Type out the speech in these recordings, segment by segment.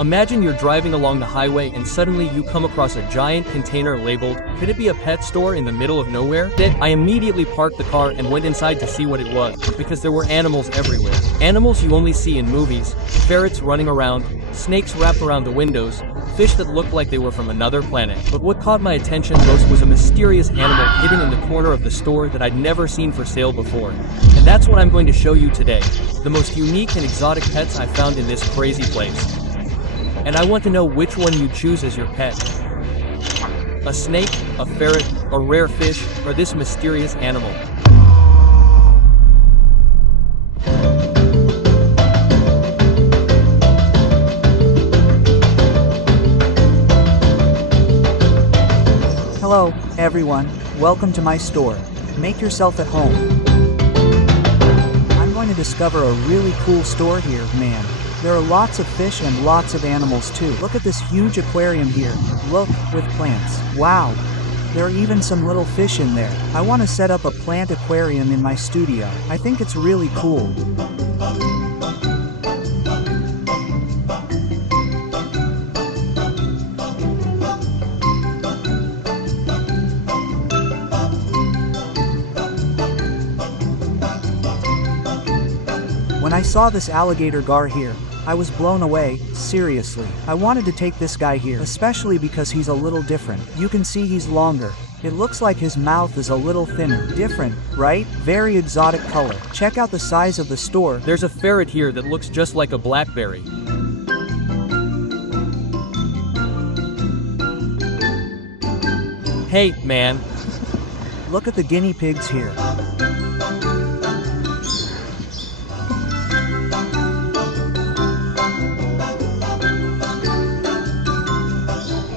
Imagine you're driving along the highway and suddenly you come across a giant container labeled, "Could it be a pet store?" in the middle of nowhere? I immediately parked the car and went inside to see what it was, because there were animals everywhere. Animals you only see in movies, ferrets running around, snakes wrapped around the windows, fish that looked like they were from another planet. But what caught my attention most was a mysterious animal hidden in the corner of the store that I'd never seen for sale before. And that's what I'm going to show you today. The most unique and exotic pets I found in this crazy place. And I want to know which one you choose as your pet. A snake, a ferret, a rare fish, or this mysterious animal. Hello, everyone. Welcome to my store. Make yourself at home. I'm going to discover a really cool store here, man. There are lots of fish and lots of animals too. Look at this huge aquarium here. Look, with plants. Wow. There are even some little fish in there. I want to set up a plant aquarium in my studio. I think it's really cool. When I saw this alligator gar here, I was blown away, seriously. I wanted to take this guy here, especially because he's a little different. You can see he's longer. It looks like his mouth is a little thinner. Different, right? Very exotic color. Check out the size of the store. There's a ferret here that looks just like a blackberry. Hey, man. Look at the guinea pigs here.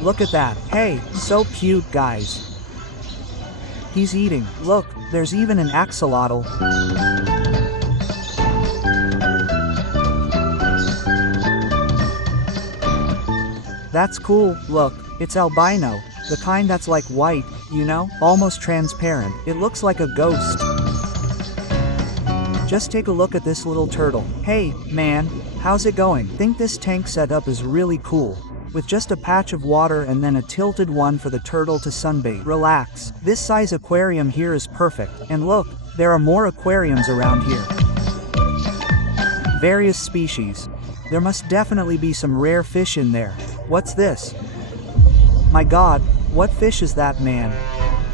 Look at that. Hey, so cute, guys. He's eating. Look, there's even an axolotl. That's cool. Look, it's albino. The kind that's like white, you know, almost transparent. It looks like a ghost. Just take a look at this little turtle. Hey, man, how's it going? Think this tank setup is really cool. With just a patch of water and then a tilted one for the turtle to sunbathe. Relax. This size aquarium here is perfect. And look, there are more aquariums around here. Various species. There must definitely be some rare fish in there. What's this? My God, what fish is that, man?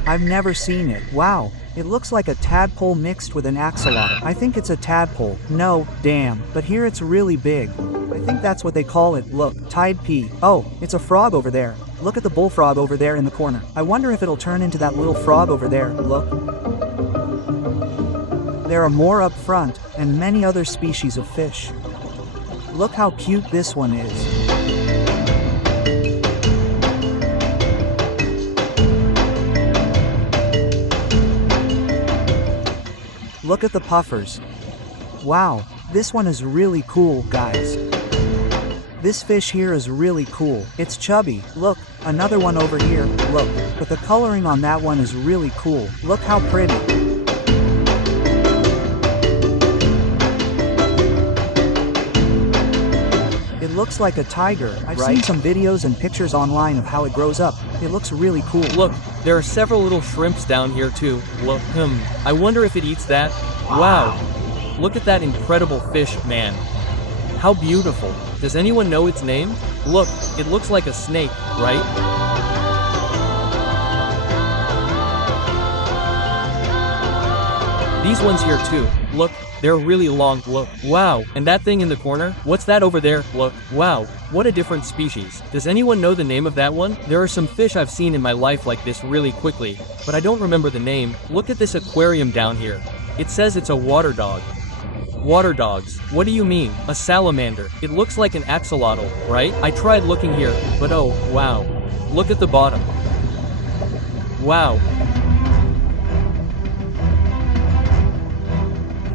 I've never seen it. Wow, it looks like a tadpole mixed with an axolotl. I think it's a tadpole. No, damn, but here it's really big. I think that's what they call it. Look, tide pea. Oh, it's a frog over there. Look at the bullfrog over there in the corner. I wonder if it'll turn into that little frog over there. Look. There are more up front, and many other species of fish. Look how cute this one is. Look at the puffers. Wow, this one is really cool, guys. This fish here is really cool. It's chubby. Look, another one over here. Look, but the coloring on that one is really cool. Look how pretty. It looks like a tiger. I've seen some videos and pictures online of how it grows up. It looks really cool. Look, there are several little shrimps down here too. Look, I wonder if it eats that. Wow. Look at that incredible fish, man. How beautiful. Does anyone know its name? Look, it looks like a snake, right? These ones here too. Look, they're really long. Look, wow. And that thing in the corner? What's that over there? Look, wow. What a different species. Does anyone know the name of that one? There are some fish I've seen in my life like this really quickly, but I don't remember the name. Look at this aquarium down here. It says it's a water dog. Water dogs. What do you mean? A salamander. It looks like an axolotl, right? I tried looking here, but oh, wow. Look at the bottom. Wow.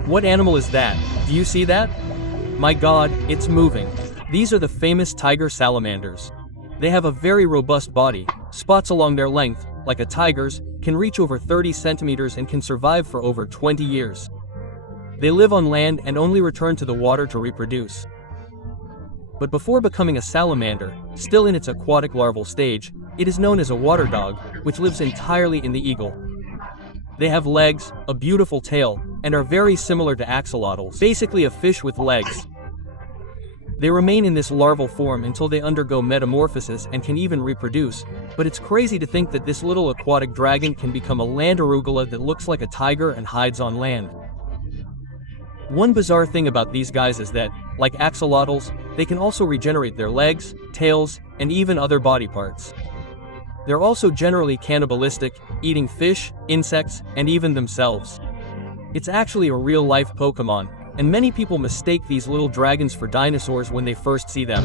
What animal is that? Do you see that? My God, it's moving. These are the famous tiger salamanders. They have a very robust body. Spots along their length, like a tiger's, can reach over 30 centimeters and can survive for over 20 years. They live on land and only return to the water to reproduce. But before becoming a salamander, still in its aquatic larval stage, it is known as a water dog, which lives entirely in the eagle. They have legs, a beautiful tail, and are very similar to axolotls, basically a fish with legs. They remain in this larval form until they undergo metamorphosis and can even reproduce, but it's crazy to think that this little aquatic dragon can become a land arugula that looks like a tiger and hides on land. One bizarre thing about these guys is that, like axolotls, they can also regenerate their legs, tails, and even other body parts. They're also generally cannibalistic, eating fish, insects, and even themselves. It's actually a real-life Pokemon, and many people mistake these little dragons for dinosaurs when they first see them.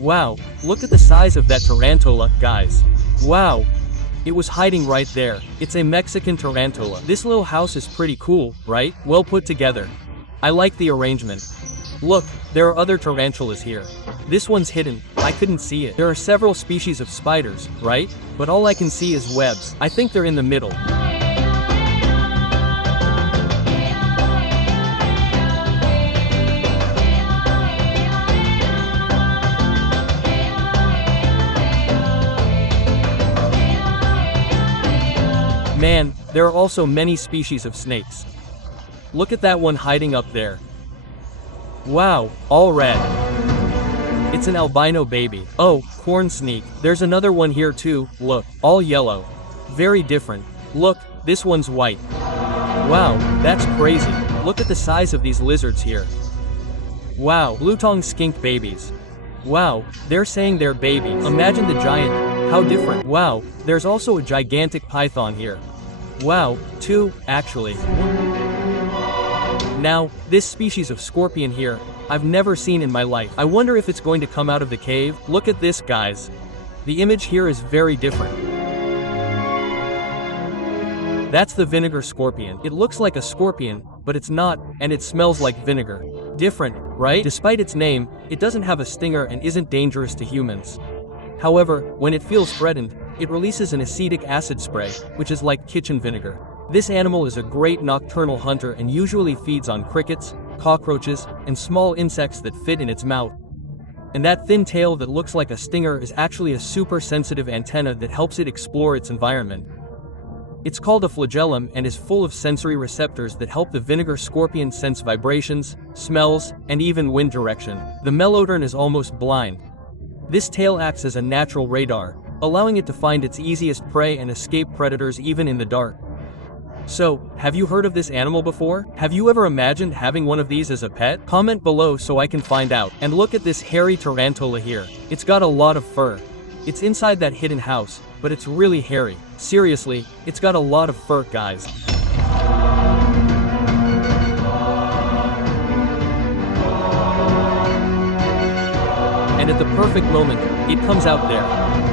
Wow, look at the size of that tarantula, guys. Wow. It was hiding right there. It's a Mexican tarantula. This little house is pretty cool, right? Well put together. I like the arrangement. Look, there are other tarantulas here. This one's hidden. I couldn't see it. There are several species of spiders, right? But all I can see is webs. I think they're in the middle. Man, there are also many species of snakes. Look at that one hiding up there. Wow, all red. It's an albino baby. Oh, corn snake. There's another one here too, look, all yellow. Very different. Look, this one's white. Wow, that's crazy. Look at the size of these lizards here. Wow, blue-tongue skink babies. Wow, they're saying they're babies. Imagine the giant. How different. Wow, there's also a gigantic python here. Wow, two, actually. Now, this species of scorpion here, I've never seen in my life. I wonder if it's going to come out of the cave. Look at this, guys. The image here is very different. That's the vinegar scorpion. It looks like a scorpion, but it's not, and it smells like vinegar. Different, right? Despite its name, it doesn't have a stinger and isn't dangerous to humans. However, when it feels threatened, it releases an acetic acid spray, which is like kitchen vinegar. This animal is a great nocturnal hunter and usually feeds on crickets, cockroaches, and small insects that fit in its mouth. And that thin tail that looks like a stinger is actually a super sensitive antenna that helps it explore its environment. It's called a flagellum and is full of sensory receptors that help the vinegar scorpion sense vibrations, smells, and even wind direction. The Melodorn is almost blind. This tail acts as a natural radar, allowing it to find its easiest prey and escape predators even in the dark. So, have you heard of this animal before? Have you ever imagined having one of these as a pet? Comment below so I can find out. And look at this hairy tarantula here. It's got a lot of fur. It's inside that hidden house, but it's really hairy. Seriously, it's got a lot of fur, guys. And at the perfect moment, it comes out there.